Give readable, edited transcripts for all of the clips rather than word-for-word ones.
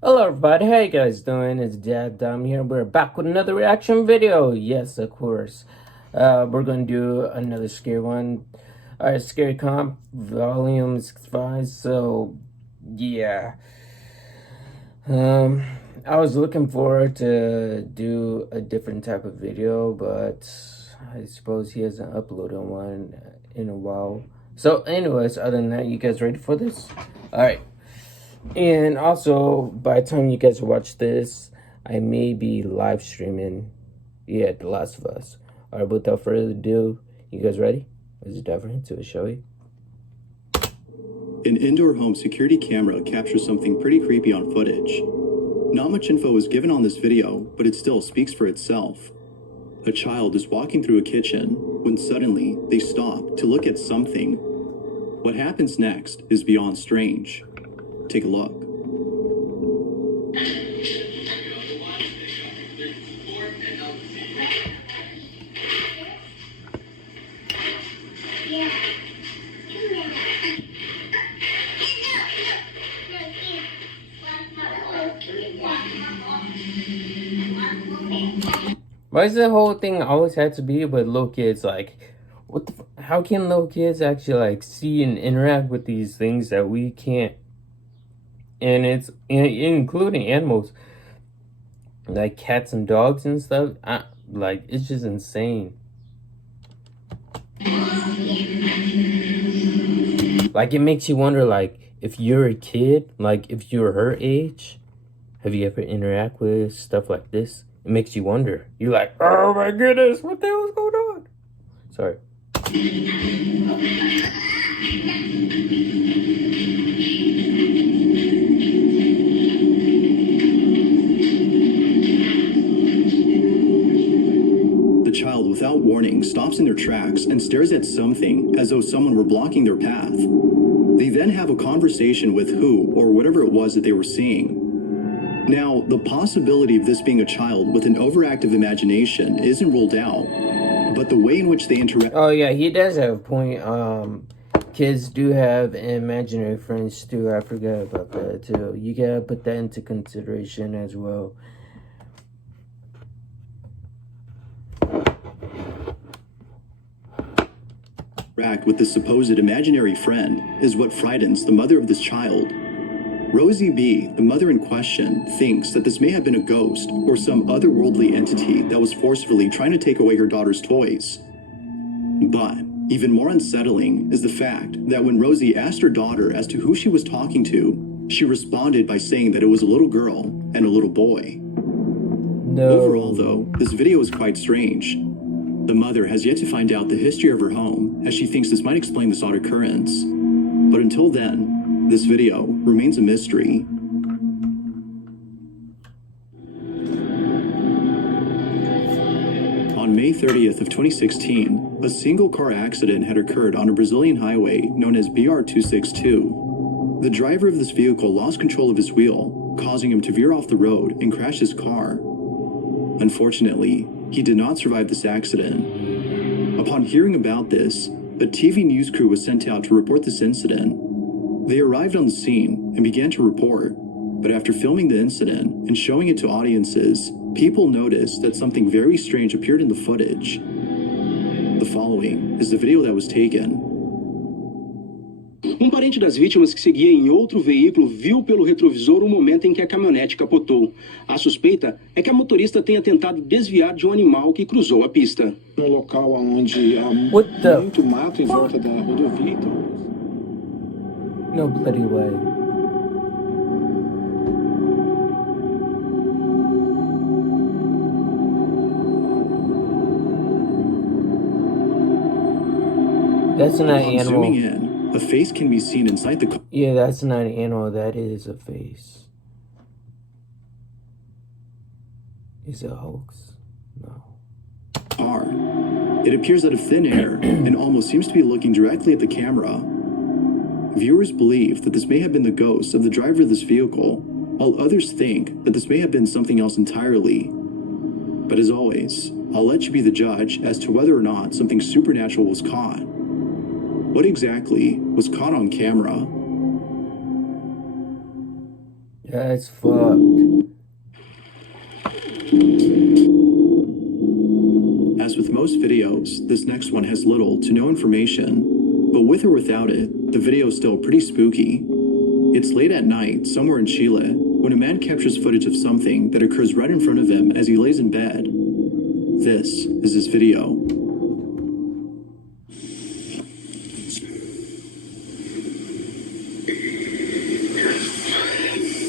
Hello everybody, how you guys doing? It's Dad here. We're back with another reaction video. Yes, of course. We're gonna do another scary one. Alright, Scary Comp Volume 5. So yeah. I was looking forward to do a different type of video, but I suppose he hasn't uploaded one in a while. So anyways, other than that, you guys ready for this? Alright. And also, by the time you guys watch this, I may be live streaming, The Last of Us. Alright, without further ado, you guys ready? Let's dive right into it, shall we? An indoor home security camera captures something pretty creepy on footage. Not much info is given on this video, but it still speaks for itself. A child is walking through a kitchen when suddenly they stop to look at something. What happens next is beyond strange. Take a look. Why does the whole thing always have to be with little kids? Like, how can little kids actually, like, see and interact with these things that we can't? And it's including animals, like cats and dogs and stuff. Like, it's just insane. Like, it makes you wonder, like, if you're a kid, like, if you're her age, have you ever interact with stuff like this? It makes you wonder. You're like, oh my goodness, what the hell is going on? Sorry. The child, without warning, stops in their tracks and stares at something as though someone were blocking their path. They then have a conversation with who or whatever it was that they were seeing. Now, the possibility of this being a child with an overactive imagination isn't ruled out, but the way in which they interact... Oh yeah, he does have a point. Kids do have imaginary friends too. I forgot about that too. You gotta put that into consideration as well. With this supposed imaginary friend is what frightens the mother of this child. Rosie B., the mother in question, thinks that this may have been a ghost or some otherworldly entity that was forcefully trying to take away her daughter's toys. But even more unsettling is the fact that when Rosie asked her daughter as to who she was talking to, she responded by saying that it was a little girl and a little boy. No. Overall, though, this video is quite strange. The mother has yet to find out the history of her home, as she thinks this might explain this odd occurrence. But until then, this video remains a mystery. On May 30th of 2016, a single car accident had occurred on a Brazilian highway known as BR-262. The driver of this vehicle lost control of his wheel, causing him to veer off the road and crash his car. Unfortunately, he did not survive this accident. Upon hearing about this, a TV news crew was sent out to report this incident. They arrived on the scene and began to report, but after filming the incident and showing it to audiences, people noticed that something very strange appeared in the footage. The following is the video that was taken. Parente das vítimas que seguia em outro veículo viu pelo retrovisor o momento em que a caminhonete capotou. A suspeita é que a motorista tenha tentado desviar de um animal que cruzou a pista. No local onde há muito mato em volta da rodovia. No bloody way. That's not an animal. Zooming in, a face can be seen inside the car. Yeah, that's not an animal. That is a face. Is it a hoax? No. It appears out of thin air and almost seems to be looking directly at the camera. Viewers believe that this may have been the ghost of the driver of this vehicle, while others think that this may have been something else entirely. But as always, I'll let you be the judge as to whether or not something supernatural was caught. What exactly was caught on camera? That's fucked. As with most videos, this next one has little to no information, but with or without it, the video is still pretty spooky. It's late at night, somewhere in Chile, when a man captures footage of something that occurs right in front of him as he lays in bed. This is his video.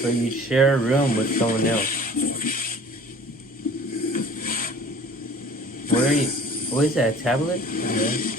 So you share a room with someone else. Where are you? What is that, a tablet? Okay.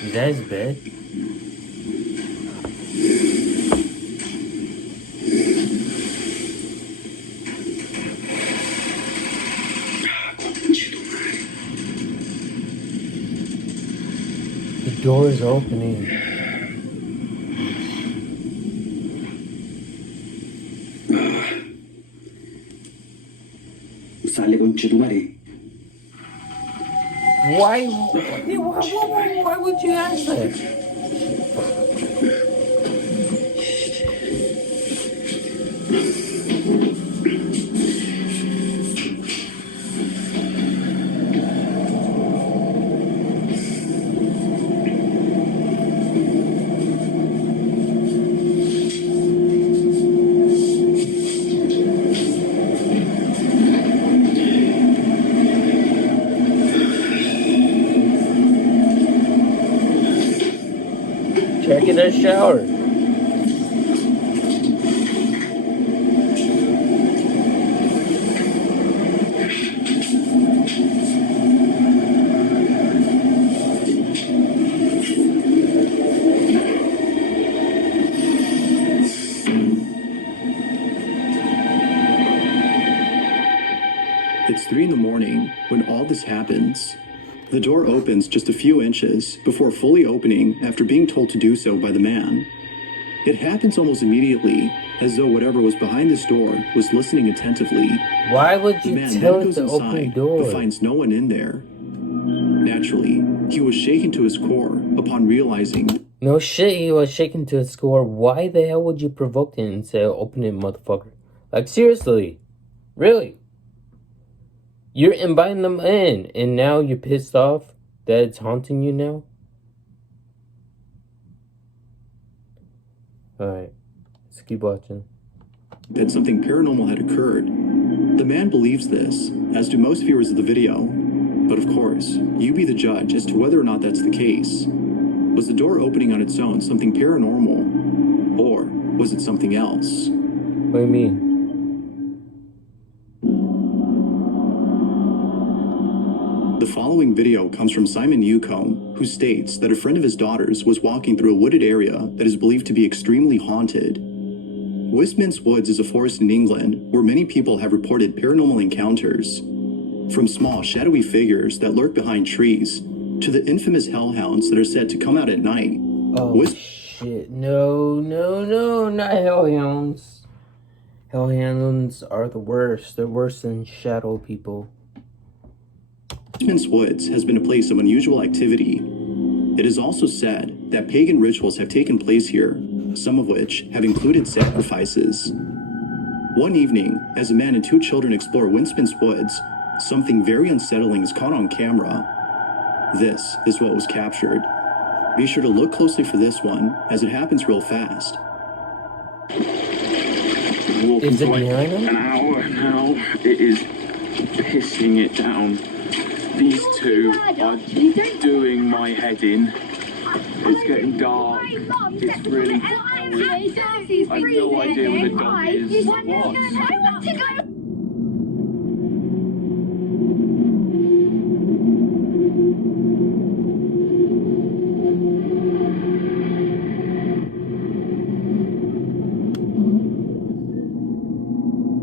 Is that his bed? The door is opening. Sale conchetumare. Why would you ask that? Check in the shower. It's 3 in the morning when all this happens. The door opens just a few inches before fully opening after being told to do so by the man. It happens almost immediately, as though whatever was behind this door was listening attentively. Why would The you man tell then it goes to open the inside, door? but finds no one in there. Naturally, he was shaken to his core upon realizing No shit, he was shaken to his core. Why the hell would you provoke him and say, open it, motherfucker? Like, seriously? Really? You're inviting them in, and now you're pissed off that it's haunting you now? Alright, let's keep watching. that something paranormal had occurred. The man believes this, as do most viewers of the video. But of course, you be the judge as to whether or not that's the case. Was the door opening on its own something paranormal? Or was it something else? What do you mean? The following video comes from Simon Newcomb, who states that a friend of his daughter's was walking through a wooded area that is believed to be extremely haunted. Westminster Woods is a forest in England where many people have reported paranormal encounters. From small, shadowy figures that lurk behind trees, to the infamous hellhounds that are said to come out at night. Oh, shit. No, not hellhounds. Hellhounds are the worst. They're worse than shadow people. Westminster Woods has been a place of unusual activity. It is also said that pagan rituals have taken place here, some of which have included sacrifices. One evening, as a man and two children explore Westminster Woods, something very unsettling is caught on camera. This is what was captured. Be sure to look closely for this one, as it happens real fast. Is it behind him? An hour now. It is pissing it down. These two are doing my head in. It's getting dark. It's really cold. I have no idea where the dog is. What?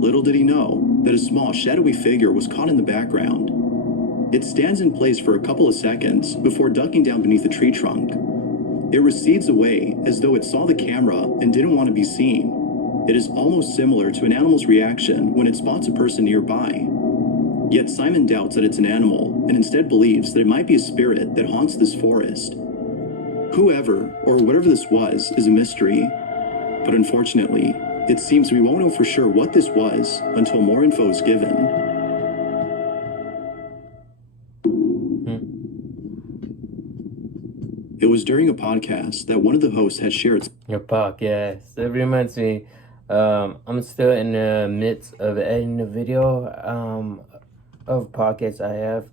Little did he know that a small, shadowy figure was caught in the background. It stands in place for a couple of seconds before ducking down beneath a tree trunk. It recedes away as though it saw the camera and didn't want to be seen. It is almost similar to an animal's reaction when it spots a person nearby. Yet Simon doubts that it's an animal and instead believes that it might be a spirit that haunts this forest. Whoever or whatever this was is a mystery, but unfortunately, it seems we won't know for sure what this was until more info is given. It was during a podcast that one of the hosts had shared. Your podcast. It reminds me, I'm still in the midst of editing the video of podcasts I have.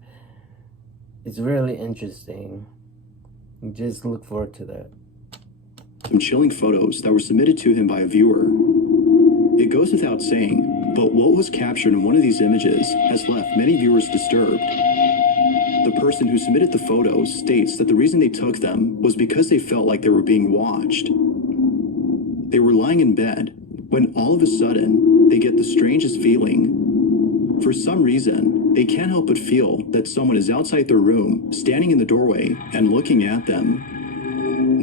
It's really interesting. Just look forward to that. Some chilling photos that were submitted to him by a viewer. It goes without saying, but what was captured in one of these images has left many viewers disturbed. The person who submitted the photos states that the reason they took them was because they felt like they were being watched. They were lying in bed when all of a sudden they get the strangest feeling. For some reason, they can't help but feel that someone is outside their room, standing in the doorway and looking at them.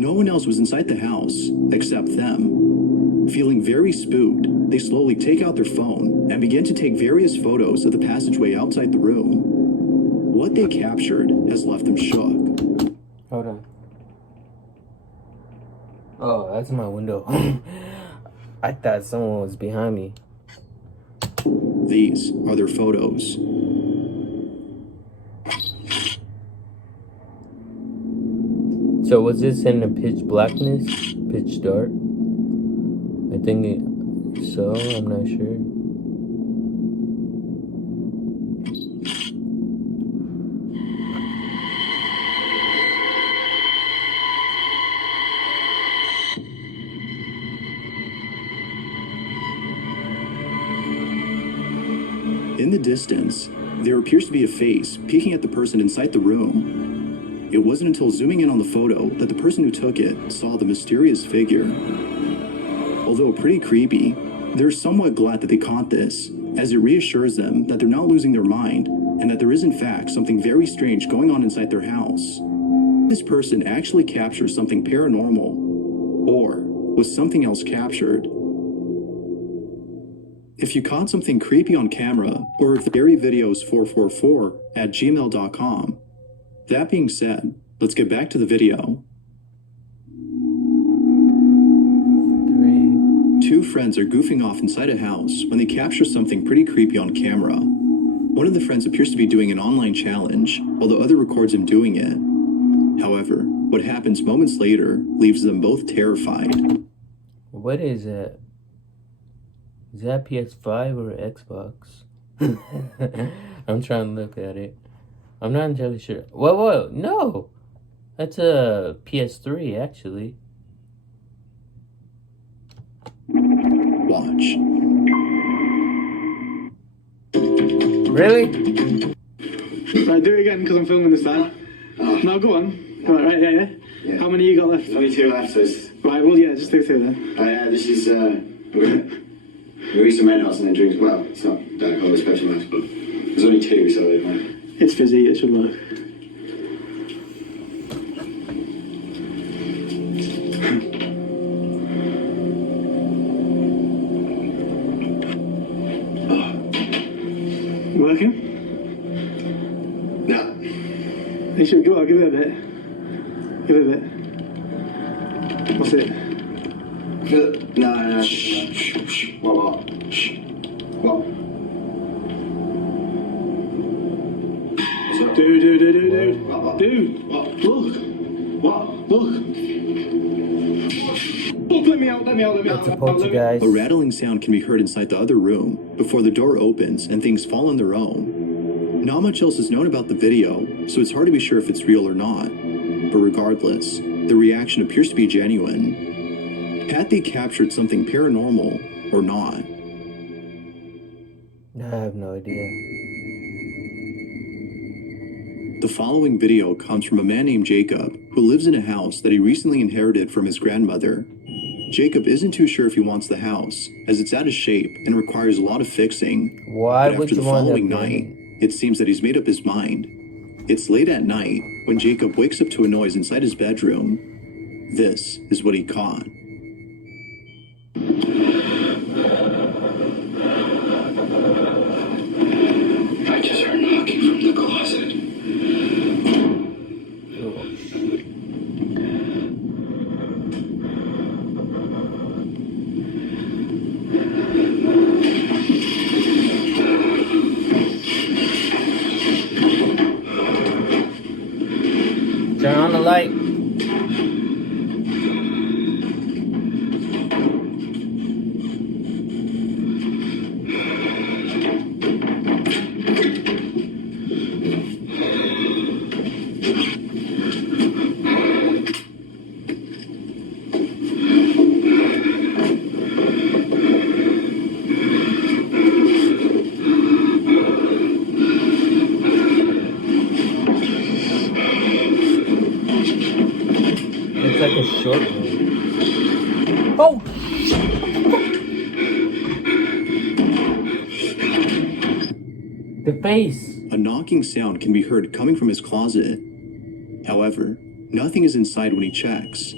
No one else was inside the house except them. Feeling very spooked, they slowly take out their phone and begin to take various photos of the passageway outside the room. What they captured has left them shook. Hold on. Oh, that's my window. I thought someone was behind me. These are their photos. So was this in the pitch blackness? Pitch dark? I think so, I'm not sure. In the distance, there appears to be a face peeking at the person inside the room. It wasn't until zooming in on the photo that the person who took it saw the mysterious figure. Although pretty creepy, they're somewhat glad that they caught this, as it reassures them that they're not losing their mind and that there is in fact something very strange going on inside their house. This person actually captures something paranormal, or was something else captured? If you caught something creepy on camera, or if the garyvideos444@gmail.com. That being said, let's get back to the video. Two friends are goofing off inside a house when they capture something pretty creepy on camera. One of the friends appears to be doing an online challenge, while the other records him doing it. However, what happens moments later leaves them both terrified. What is that? Is that PS5 or Xbox? I'm trying to look at it. I'm not entirely sure. Whoa, no! That's a PS3, actually. Watch. Really? Right, do it again because I'm filming this time. No, go on. Go on, right, yeah. How many you got left? Only two left, so it's... Right, well, yeah, just do two then. This is, we're eating some red hots and then drinks. Well, it's not, don't call it special nice, but there's only two, so it might... It's fizzy, it should work. Working? No. You should give it a bit. Give it a bit. What's it? No. Shh. What? What? Dude. What? Dude, What? look. What? Look. Look, let me out. It's a poltergeist. A rattling sound can be heard inside the other room before the door opens and things fall on their own. Not much else is known about the video, so it's hard to be sure if it's real or not. But regardless, the reaction appears to be genuine. Had they captured something paranormal or not? I have no idea. The following video comes from a man named Jacob, who lives in a house that he recently inherited from his grandmother. Jacob isn't too sure if he wants the house, as it's out of shape and requires a lot of fixing. Why But would after you the want following that night, money? it seems that he's made up his mind. It's late at night when Jacob wakes up to a noise inside his bedroom. This is what he caught. I just heard knocking from the closet. Turn on the light. It's like a short one. Oh! The face. A knocking sound can be heard coming from his closet. However, nothing is inside when he checks.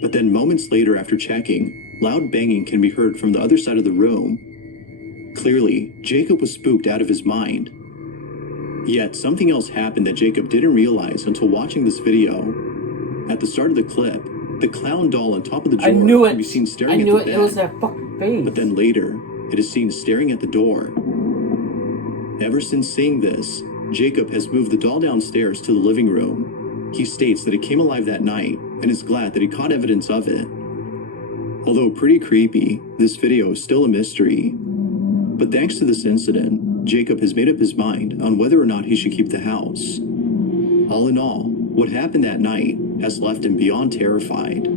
But then moments later after checking, loud banging can be heard from the other side of the room. Clearly, Jacob was spooked out of his mind. Yet something else happened that Jacob didn't realize until watching this video. At the start of the clip, the clown doll on top of the drawer can be seen staring at the bed. It was that fucking face. But then later, it is seen staring at the door. Ever since seeing this, Jacob has moved the doll downstairs to the living room. He states that it came alive that night and is glad that he caught evidence of it. Although pretty creepy, this video is still a mystery. But thanks to this incident, Jacob has made up his mind on whether or not he should keep the house. All in all, what happened that night has left him beyond terrified.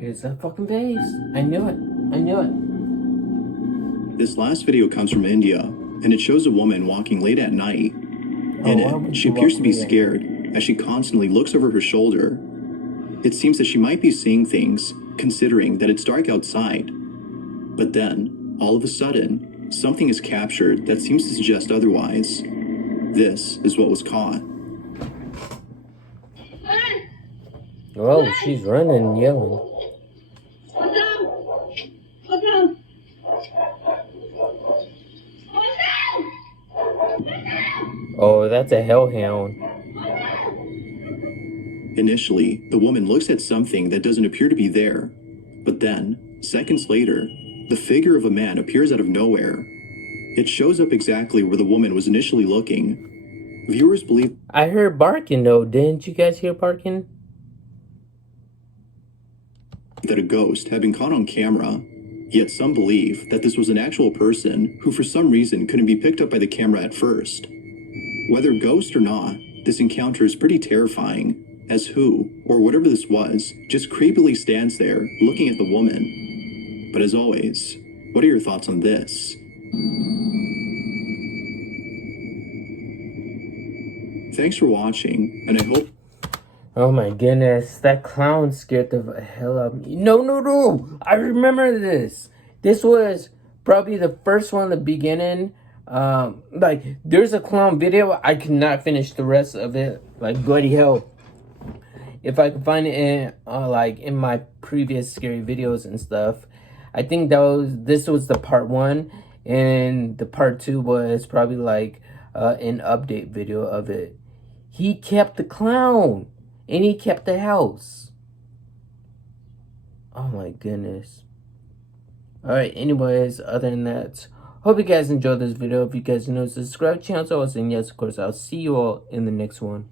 It's that fucking face. I knew it. I knew it. This last video comes from India, and it shows a woman walking late at night. In it, she appears to be scared as she constantly looks over her shoulder. It seems that she might be seeing things, considering that it's dark outside. But then, all of a sudden, something is captured that seems to suggest otherwise. This is what was caught. Oh, she's running and yelling. Oh, that's a hellhound. Initially, the woman looks at something that doesn't appear to be there. But then, seconds later, the figure of a man appears out of nowhere. It shows up exactly where the woman was initially looking. Viewers believe I heard barking though. Didn't you guys hear barking? that a ghost had been caught on camera, yet some believe that this was an actual person who for some reason couldn't be picked up by the camera at first. Whether ghost or not, this encounter is pretty terrifying, as who, or whatever this was, just creepily stands there looking at the woman. But as always, what are your thoughts on this? Thanks for watching, and I hope... Oh my goodness, that clown scared the hell out of me. No, I remember this. This was probably the first one in the beginning. Like, there's a clown video. I could not finish the rest of it. Like, bloody hell. If I could find it in, like, in my previous scary videos and stuff. I think this was the part 1. And the part 2 was probably, like, an update video of it. He kept the clown. And he kept the house. Oh my goodness. Alright, anyways, other than that, hope you guys enjoyed this video. If you guys are new, subscribe to the channel. So I was saying yes, of course. I'll see you all in the next one.